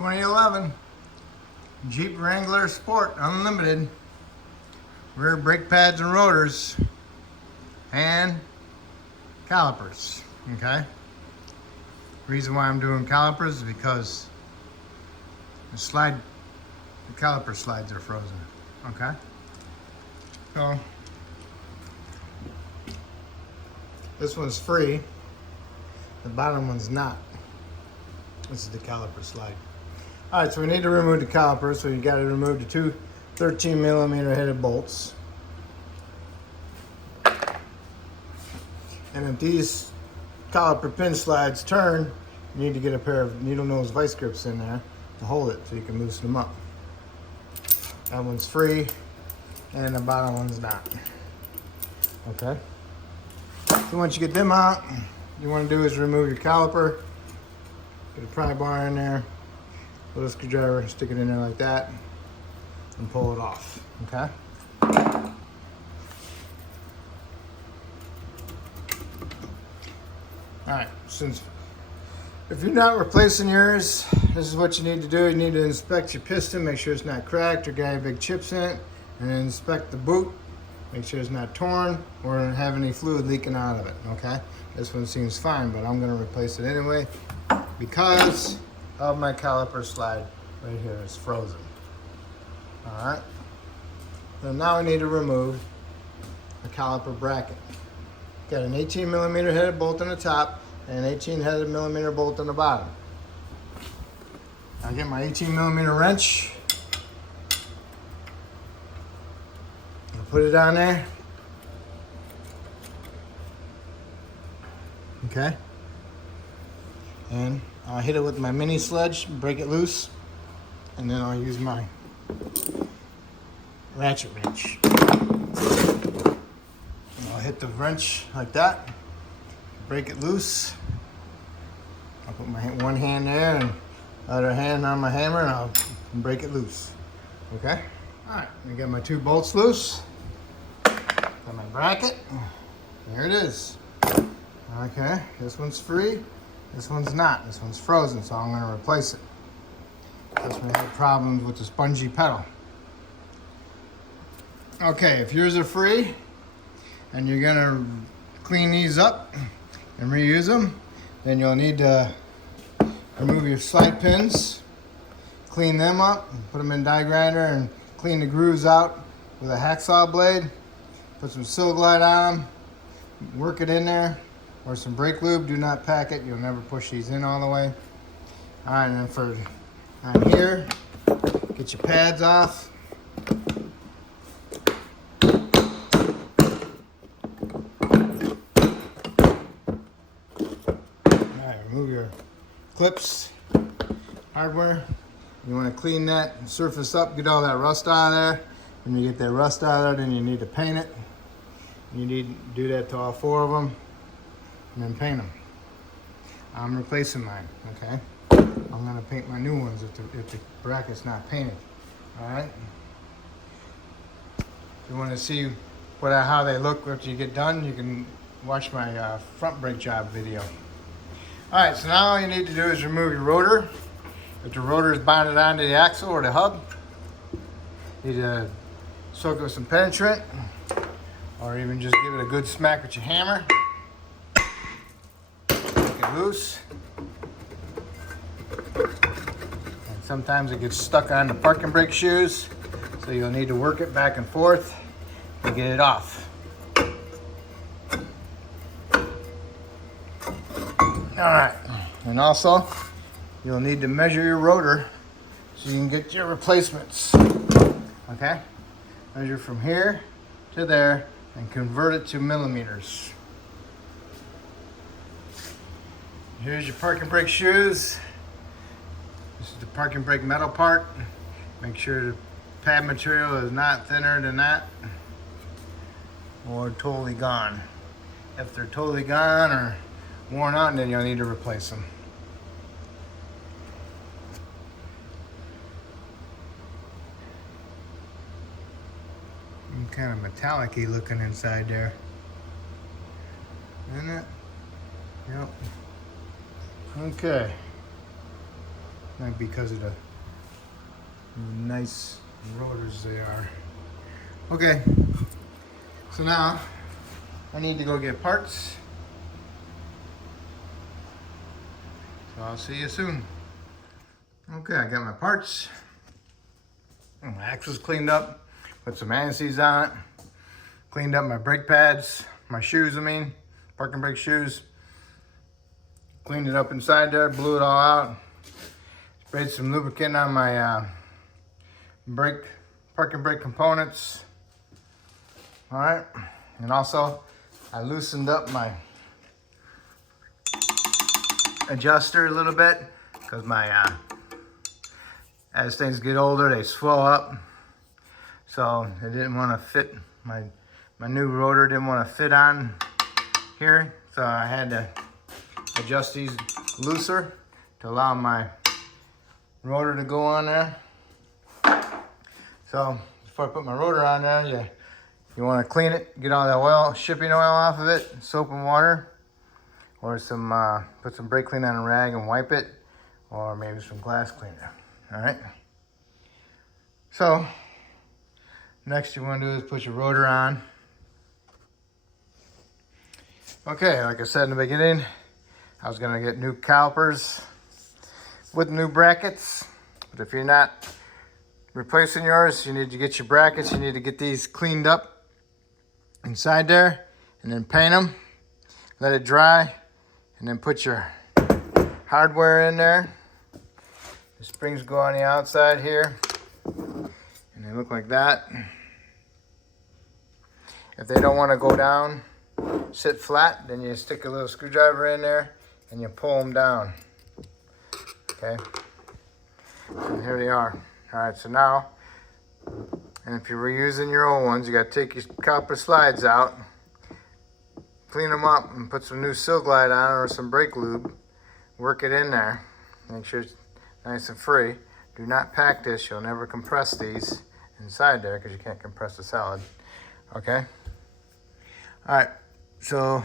2011 Jeep Wrangler Sport Unlimited, rear brake pads and rotors, and calipers. Okay. Reason why I'm doing calipers is because the caliper slides are frozen. Okay. So this one's free. The bottom one's not. This is the caliper slide. All right, so we need to remove the caliper, so you got to remove the two 13mm headed bolts. And if these caliper pin slides turn, you need to get a pair of needle nose vice grips in there to hold it so you can loosen them up. That one's free, and the bottom one's not. Okay? So once you get them out, you want to do is remove your caliper, get a pry bar in there, little screwdriver, stick it in there like that, and pull it off. Okay? Alright, if you're not replacing yours, this is what you need to do. You need to inspect your piston, make sure it's not cracked or got any big chips in it, and then inspect the boot, make sure it's not torn or have any fluid leaking out of it. Okay? This one seems fine, but I'm going to replace it anyway because of my caliper slide right here is frozen. Alright? So now we need to remove the caliper bracket. Got an 18mm headed bolt on the top and an 18mm bolt on the bottom. I'll get my 18mm wrench. I'll put it on there. Okay. And I'll hit it with my mini sledge, break it loose, and then I'll use my ratchet wrench. I'll hit the wrench like that, break it loose. I'll put my one hand there and other hand on my hammer, and I'll break it loose. Okay? Alright, I got my two bolts loose. Got my bracket. There it is. Okay, this one's free. This one's not. This one's frozen, so I'm going to replace it. This one had problems with the spongy pedal. Okay, if yours are free and you're going to clean these up and reuse them, then you'll need to remove your slide pins, clean them up, put them in die grinder, and clean the grooves out with a hacksaw blade. Put some Sil-Glide on them, work it in there, or some brake lube. Do not pack it. You'll never push these in all the way. All right, and then for on here, get your pads off. All right, remove your clips, hardware. You want to clean that and surface up, get all that rust out of there. When you get that rust out of there, then you need to paint it. You need to do that to all four of them, and then paint them. I'm replacing mine, okay? I'm gonna paint my new ones if the bracket's not painted, all right? If you wanna see how they look after you get done, you can watch my front brake job video. All right, so now all you need to do is remove your rotor. If the rotor is bonded onto the axle or the hub, you need to soak it with some penetrant, or even just give it a good smack with your hammer. Loose, and sometimes it gets stuck on the parking brake shoes, so you'll need to work it back and forth to get it off. Alright, and also you'll need to measure your rotor so you can get your replacements. Okay, measure from here to there and convert it to millimeters. Here's your parking brake shoes. This is the parking brake metal part. Make sure the pad material is not thinner than that or totally gone. If they're totally gone or worn out, then you'll need to replace them. Kind of metallic-y looking inside there, isn't it? Yep. Okay. Might be because of the nice rotors they are. Okay, so now I need to go get parts. So I'll see you soon. Okay, I got my parts. My axle's cleaned up. Put some anti-seize on it. Cleaned up my brake pads, my shoes, parking brake shoes. Cleaned it up inside there, blew it all out. Sprayed some lubricant on my parking brake components. All right, and also I loosened up my adjuster a little bit because my as things get older they swell up, so it didn't want to fit. My new rotor didn't want to fit on here, so I had to adjust these looser to allow my rotor to go on there. So before I put my rotor on there, you want to clean it, get all that oil, shipping oil off of it, soap and water, or some put some brake clean on a rag and wipe it, or maybe some glass cleaner. All right. So next you want to do is put your rotor on. Okay, like I said in the beginning, I was gonna get new calipers with new brackets, but if you're not replacing yours, you need to get your brackets. You need to get these cleaned up inside there and then paint them, let it dry, and then put your hardware in there. The springs go on the outside here and they look like that. If they don't want to go down, sit flat, then you stick a little screwdriver in there and you pull them down. Okay, so here they are. All right, so now, and if you were using your old ones, you got to take your caliper slides out, clean them up, and put some new Seal Glide on or some brake lube. Work it in there. Make sure it's nice and free. Do not pack this. You'll never compress these inside there because you can't compress the solid. Okay? All right, so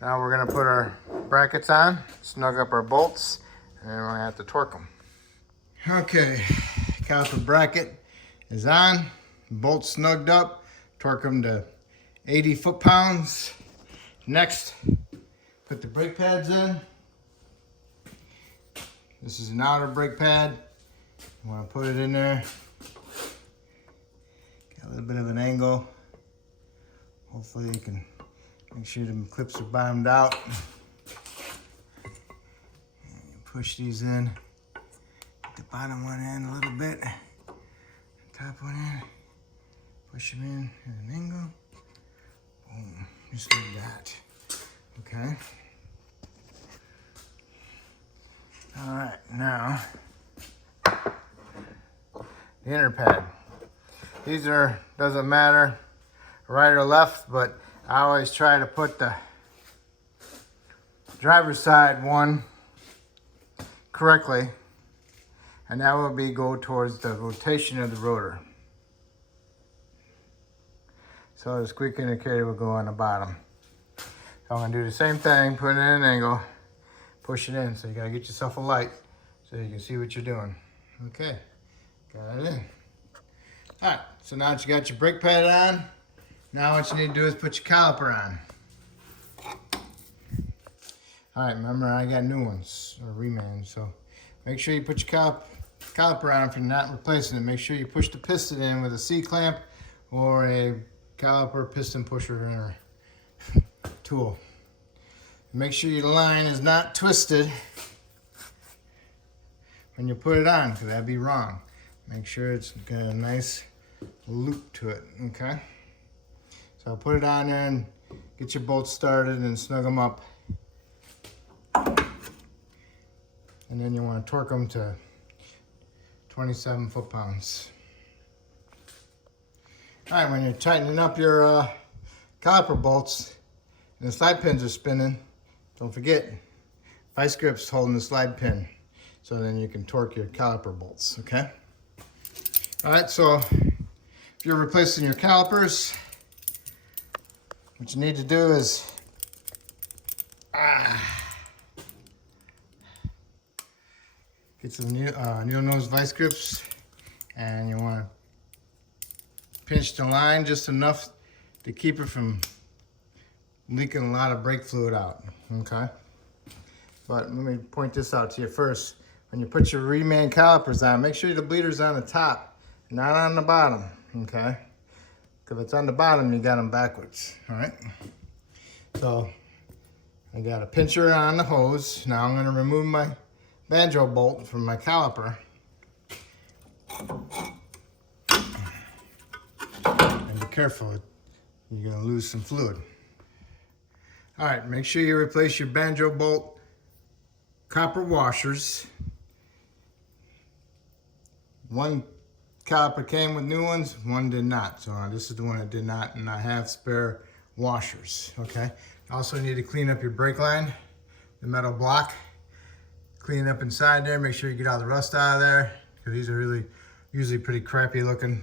now we're going to put our brackets on, snug up our bolts, and then we're going to have to torque them. Okay, caliper bracket is on, bolts snugged up, torque them to 80 foot-pounds. Next, put the brake pads in. This is an outer brake pad. You want to put it in there. Got a little bit of an angle. Hopefully you can make sure the clips are bottomed out. Push these in. Get the bottom one in a little bit. Top one in. Push them in at an angle. Boom. Just like that. Okay. All right, now the inner pad. These are, doesn't matter right or left, but I always try to put the driver's side one correctly, and that will be go towards the rotation of the rotor. So the squeak indicator will go on the bottom. So I'm gonna do the same thing, put it in an angle, push it in. So you gotta get yourself a light so you can see what you're doing. Okay, got it in. All right, so now that you got your brake pad on, now what you need to do is put your caliper on. All right, remember I got new ones, or reman, so make sure you put your caliper on if you're not replacing it. Make sure you push the piston in with a C-clamp or a caliper piston pusher tool. Make sure your line is not twisted when you put it on, because that'd be wrong. Make sure it's got a nice loop to it, okay? So I'll put it on there and get your bolts started and snug them up. And then you want to torque them to 27 foot-pounds. All right, when you're tightening up your caliper bolts and the slide pins are spinning, don't forget, vice grip's holding the slide pin, so then you can torque your caliper bolts, okay? All right, so if you're replacing your calipers, what you need to do is Get some needle nose vice grips, and you want to pinch the line just enough to keep it from leaking a lot of brake fluid out, okay? But let me point this out to you first. When you put your reman calipers on, make sure the bleeder's on the top, not on the bottom, okay? If it's on the bottom, you got them backwards, all right? So I got a pincher on the hose. Now I'm gonna remove my banjo bolt from my caliper. And be careful, you're gonna lose some fluid. All right, make sure you replace your banjo bolt copper washers. One caliper came with new ones, one did not. So this is the one that did not, and I have spare washers, okay? Also need to clean up your brake line, the metal block. Clean it up inside there, make sure you get all the rust out of there, because these are usually pretty crappy looking.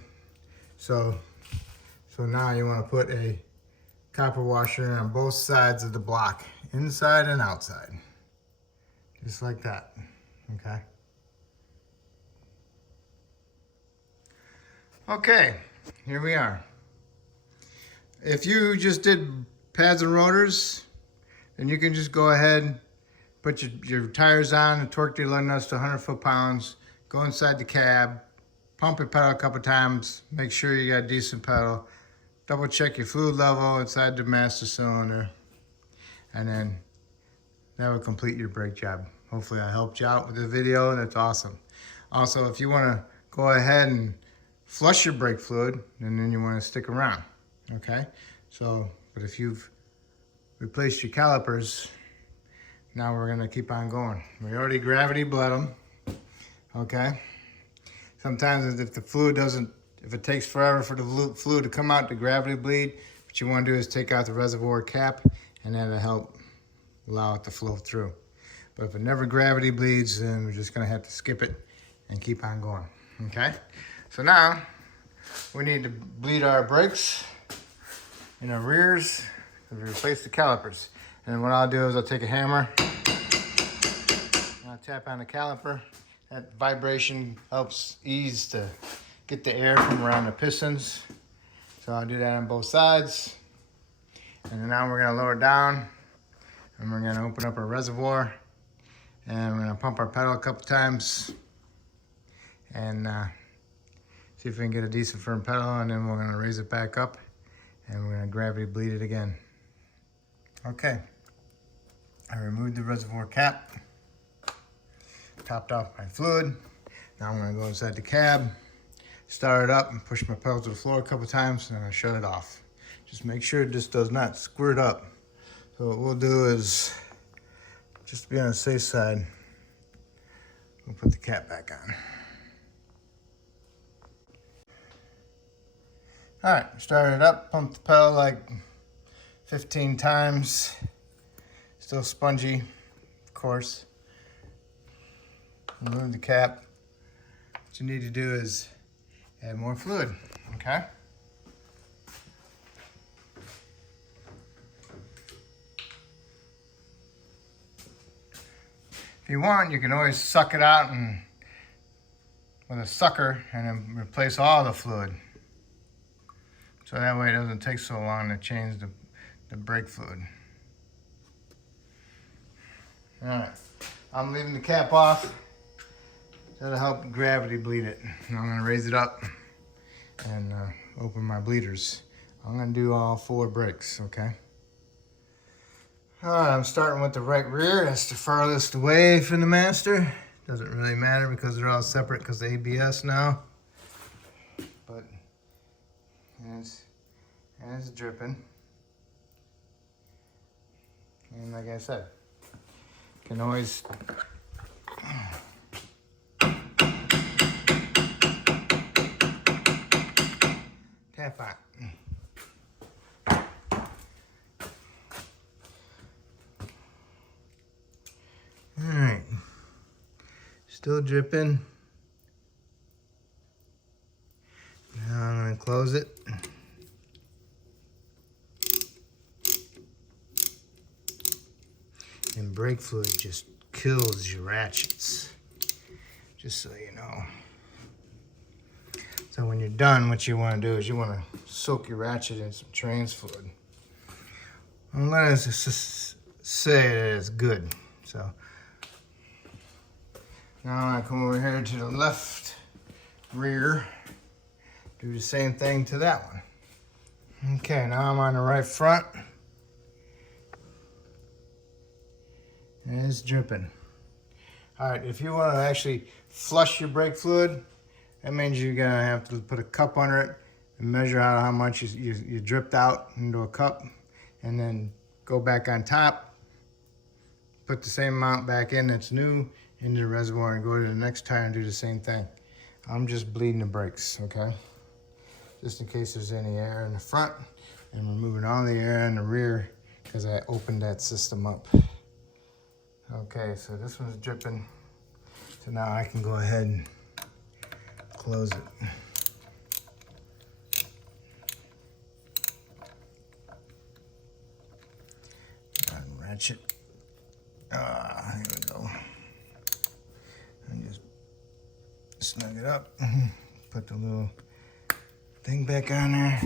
So now you want to put a copper washer on both sides of the block, inside and outside. Just like that, okay? Okay, here we are. If you just did pads and rotors, then you can just go ahead, put your tires on and torque the lug nuts to 100 foot-pounds, go inside the cab, pump your pedal a couple times, make sure you got a decent pedal, double check your fluid level inside the master cylinder, and then that will complete your brake job. Hopefully I helped you out with the video, and that's awesome. Also, if you want to go ahead and flush your brake fluid, and then you want to stick around, okay? So, but if you've replaced your calipers, now we're gonna keep on going. We already gravity bled them, okay? Sometimes if the fluid if it takes forever for the fluid to come out, the gravity bleed, what you wanna do is take out the reservoir cap, and that'll help allow it to flow through. But if it never gravity bleeds, then we're just gonna have to skip it and keep on going, okay? So now, we need to bleed our brakes in our rears, because we replace the calipers. And what I'll do is I'll take a hammer, and I'll tap on the caliper. That vibration helps ease to get the air from around the pistons. So I'll do that on both sides. And then now we're gonna lower it down, and we're gonna open up our reservoir, and we're gonna pump our pedal a couple times, and see if we can get a decent firm pedal, and then we're gonna raise it back up, and we're gonna gravity bleed it again. Okay, I removed the reservoir cap, topped off my fluid. Now I'm gonna go inside the cab, start it up, and push my pedal to the floor a couple times, and then I shut it off. Just make sure this does not squirt up. So what we'll do is, just to be on the safe side, we'll put the cap back on. All right, start it up, pump the pedal like 15 times. Still spongy, of course. Remove the cap. What you need to do is add more fluid, okay? If you want, you can always suck it out and with a sucker and then replace all the fluid. So that way it doesn't take so long to change the brake fluid. All right, I'm leaving the cap off. That'll help gravity bleed it. And I'm gonna raise it up and open my bleeders. I'm gonna do all 4 brakes, okay? All right, I'm starting with the right rear. That's the farthest away from the master. Doesn't really matter because they're all separate because of ABS now. But it's dripping. And like I said, can always tap on. All right, still dripping. Now I'm gonna close it. And brake fluid just kills your ratchets. just so you know. So when you're done, what you want to do is you want to soak your ratchet in some trans fluid. And let us just say that it's good. So now I'm going to come over here to the left rear, do the same thing to that one. Okay, now I'm on the right front. And it's dripping. All right, if you want to actually flush your brake fluid, that means you're gonna have to put a cup under it and measure out how much you dripped out into a cup, and then go back on top, put the same amount back in that's new into the reservoir, and go to the next tire and do the same thing. I'm just bleeding the brakes, okay? Just in case there's any air in the front, and removing all the air in the rear because I opened that system up. Okay, so this one's dripping. So now I can go ahead and close it. Ratchet. Here we go. And just snug it up. Put the little thing back on there.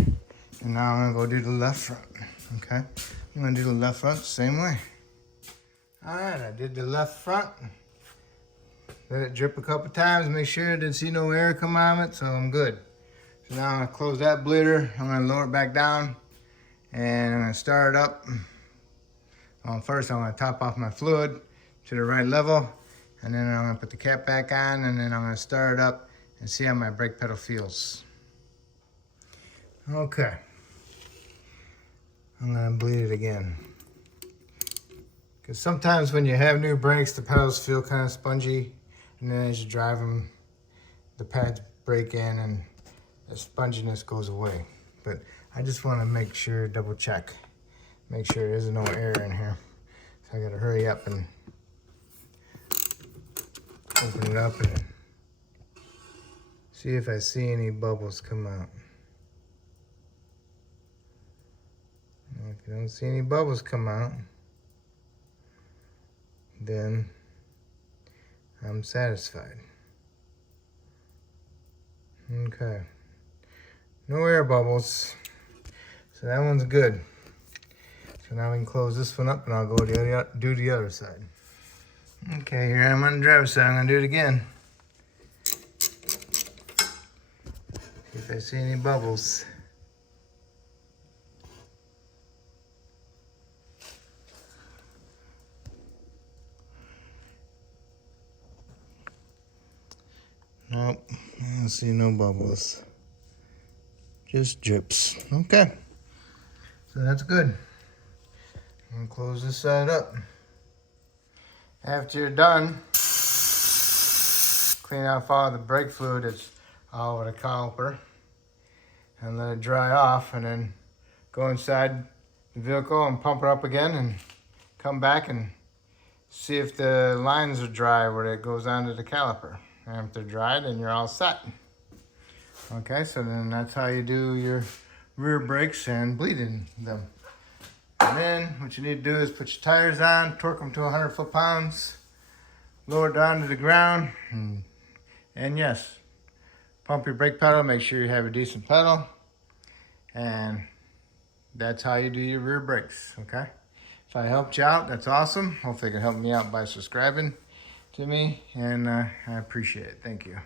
And now I'm gonna go do the left front. Okay? I'm gonna do the left front the same way. Alright, I did the left front. Let it drip a couple times, make sure I didn't see no air come out of it, so I'm good. So now I'm gonna close that bleeder, I'm gonna lower it back down, and I'm gonna start it up. First I'm gonna top off my fluid to the right level, and then I'm gonna put the cap back on, and then I'm gonna start it up and see how my brake pedal feels. Okay. I'm gonna bleed it again. Because sometimes when you have new brakes, the pedals feel kind of spongy. And then as you drive them, the pads break in and the sponginess goes away. But I just want to make sure, double check, make sure there's no air in here. So I got to hurry up and open it up and see if I see any bubbles come out. If you don't see any bubbles come out, then I'm satisfied. Okay. No air bubbles. So that one's good. So now we can close this one up and I'll go do the other side. Okay, here I'm on the driver's side. I'm gonna do it again. See if I see any bubbles. Nope, I don't see no bubbles. Just drips. Okay. So that's good. I'm gonna close this side up. After you're done, clean off all the brake fluid that's all over the caliper and let it dry off, and then go inside the vehicle and pump it up again and come back and see if the lines are dry where it goes onto the caliper. And if they're dry, then you're all set. Okay, so then that's how you do your rear brakes and bleeding them. And then what you need to do is put your tires on, torque them to 100 foot-pounds, lower it down to the ground, and yes, pump your brake pedal, make sure you have a decent pedal, and that's how you do your rear brakes, okay? If I helped you out, that's awesome. Hopefully you can help me out by subscribing to me, and I appreciate it. Thank you.